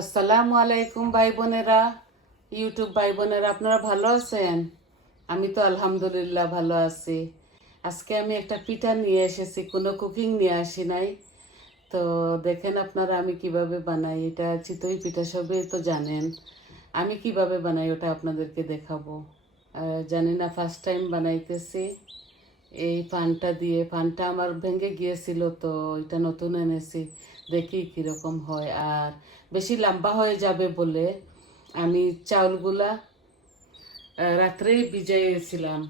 আসসালামু আলাইকুম ভাই বোনেরা, ইউটিউব ভাই বোনেরা, আপনারা ভালো আছেন? আমি তো আলহামদুলিল্লাহ ভালো আছি। আজকে আমি একটা পিঠা নিয়ে এসেছি, কোনো কুকিং নিয়ে আসি নাই। তো দেখেন আপনারা আমি কিভাবে বানাই। এটা চিতই পিঠা, সবই তো জানেন। আমি কিভাবে বানাই ওটা আপনাদেরকে দেখাবো। জানি না, ফার্স্ট টাইম বানাইতেছি। এই পানটা দিয়ে, পানটা আমার ভেঙে গিয়েছিল, তো এটা নতুন এনেছি, দেখি কীরকম হয়। আর বেশি লম্বা হয়ে যাবে বলে আমি চাউলগুলা রাত্রেই ভিজাইয়েছিলাম।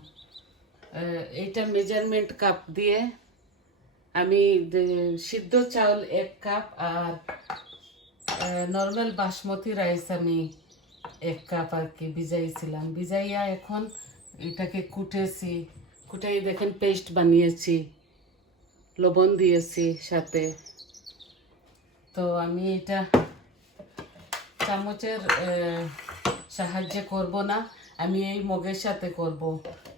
এইটা মেজারমেন্ট কাপ দিয়ে আমি সিদ্ধ চাউল 1 কাপ আর নর্মাল বাসমতি রাইস আমি 1 কাপ আর কি ভিজাইছিলাম। ভিজাইয়া এখন এটাকে কুটেছি, কুটাই দেখেন পেস্ট বানিয়েছি, লবণ দিয়েছি সাথে। তো আমি এটা চামচের সাহায্যে করব না, আমি এই মগের সাথে করব,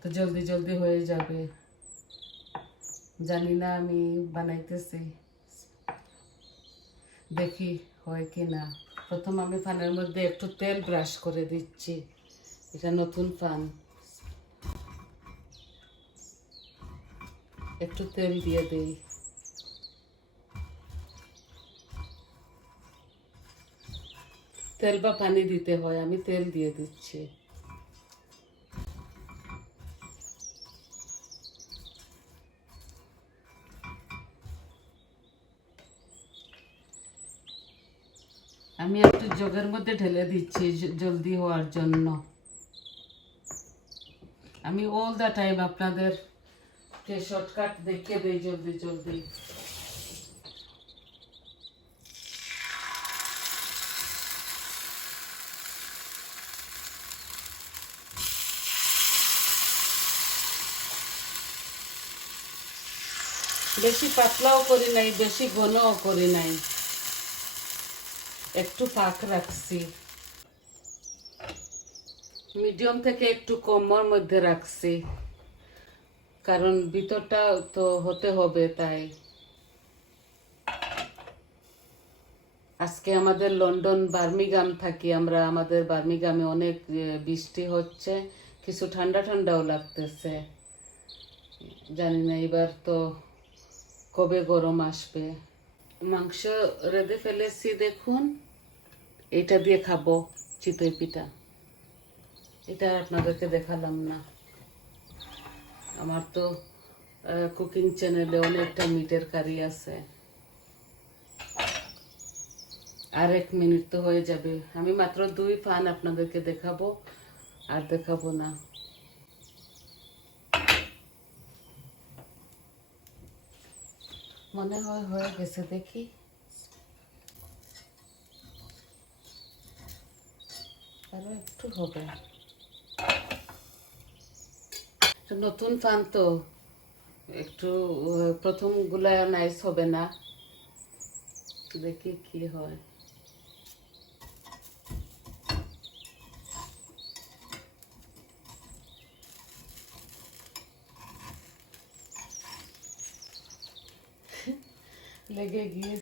তো জলদি জলদি হয়ে যাবে। জানি না, আমি বানাইতেছি, দেখি হয় কি না। প্রথম আমি ফানের মধ্যে একটু তেল ব্রাশ করে দিচ্ছি, এটা নতুন ফান। একটু তেল দিয়ে দিই। তেল বা পানি দিতে হয়, আমি তেল দিয়ে দিচ্ছি। আমি একটু জগের মধ্যে ঢেলে দিচ্ছি জলদি হওয়ার জন্য। আমি অল দ্য টাইম আপনাদেরকে শর্টকাট দেখিয়ে দিই, জলদি জলদি। বেশি পাতলাও করি নাই, বেশি ঘনও করি নাই, একটু পাক রাখছি। মিডিয়াম থেকে একটু কমের মধ্যে রাখছি, কারণ ভিতরটা তো হতে হবে। তাই আজকে আমাদের লন্ডন বার্মিংহাম থাকি আমরা, আমাদের বার্মিংহামে অনেক বৃষ্টি হচ্ছে, কিছু ঠান্ডা ঠান্ডাও লাগতেছে। জানি না এবার তো কবে গরম আসবে। মাংস রেঁধে ফেলেছি, দেখুন। এটা দিয়ে খাবো চিতই পিঠা। এটা আপনাদেরকে দেখালাম না। আমার তো কুকিং চ্যানেলে অনেকটা মিটের কারি আছে। আর 1 মিনিট তো হয়ে যাবে। আমি মাত্র 2 ফান আপনাদেরকে দেখাবো, আর দেখাবো না। মনে হয় হয়ে গেছে, দেখি। আরো একটু হবে। নতুন ফান তো একটু প্রথম গুলা নাইস হবে না, দেখি কি হয়। লেগে গিয়ে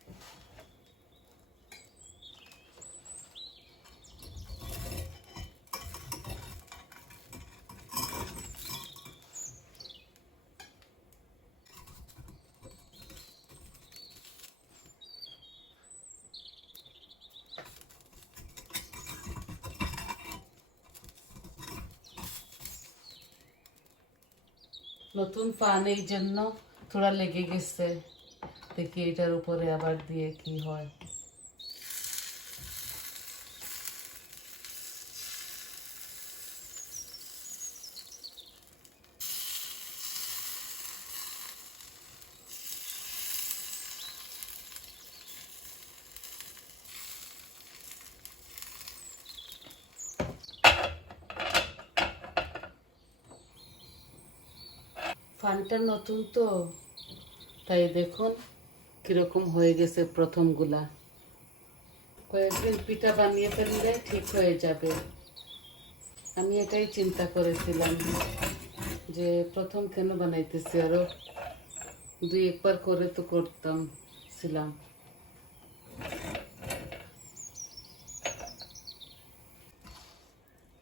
নতুন পান, এই জন্য থোড়া লেগে গেছে। দেখি এটার উপরে আবার দিয়ে কি হয়। ফানটা নতুন তো, তাই দেখুন কিরকম হয়ে গেছে প্রথমগুলা। কয়েকদিন পিঠা বানিয়ে ফেললে ঠিক হয়ে যাবে। আমি এটাই চিন্তা করেছিলাম যে প্রথম কেন বানাইতেছি, আরো 2-1 বার করে তো করতাম ছিলাম।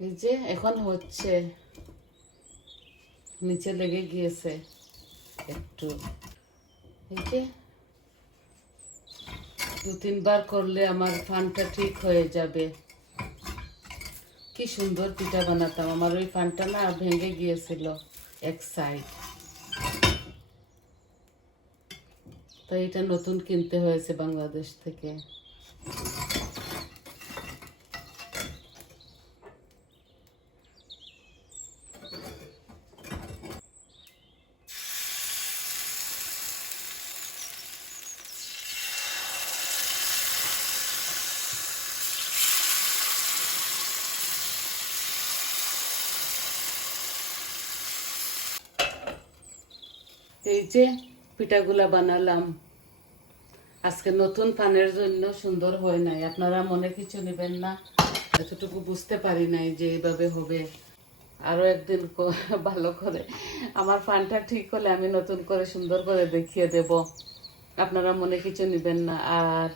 এই যে এখন হচ্ছে, নিচে লেগে গিয়েছে একটু। এই যে 2-3 বার করলে আমার ফানটা ঠিক হয়ে যাবে। কি সুন্দর পিঠা বানাতাম, আমার ওই ফানটা না ভেঙে গিয়েছিল এক সাইড, তাই এটা নতুন কিনতে হয়েছে বাংলাদেশ থেকে। এই যে পিঠাগুলা বানালাম আজকে নতুন পানের জন্য, সুন্দর হয় নাই, আপনারা মনে কিছু নেবেন না, এতটুকু বুঝতে পারি নাই যে এইভাবে হবে। আরো একদিন ভালো করে আমার পানটা ঠিক হলে আমি নতুন করে সুন্দর করে দেখিয়ে দেব, আপনারা মনে কিছু নেবেন না। আর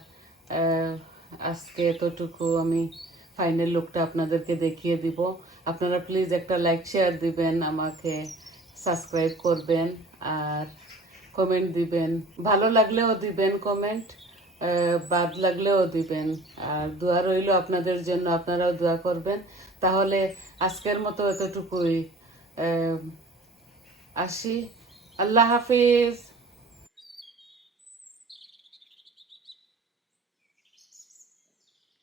আজকে এতটুকু আমি ফাইনাল লুকটা আপনাদেরকে দেখিয়ে দিব। আপনারা প্লিজ একটা লাইক শেয়ার দিবেন, আমাকে সাবস্ক্রাইব করবেন, আর কমেন্ট দিবেন, ভালো লাগলেও দিবেন কমেন্ট, বাদ লাগলেও দিবেন। আর দোয়া রইল আপনাদের জন্য, আপনারাও দোয়া করবেন। তাহলে আজকের মতো এতটুকুই, আসি। আল্লাহ হাফিজ।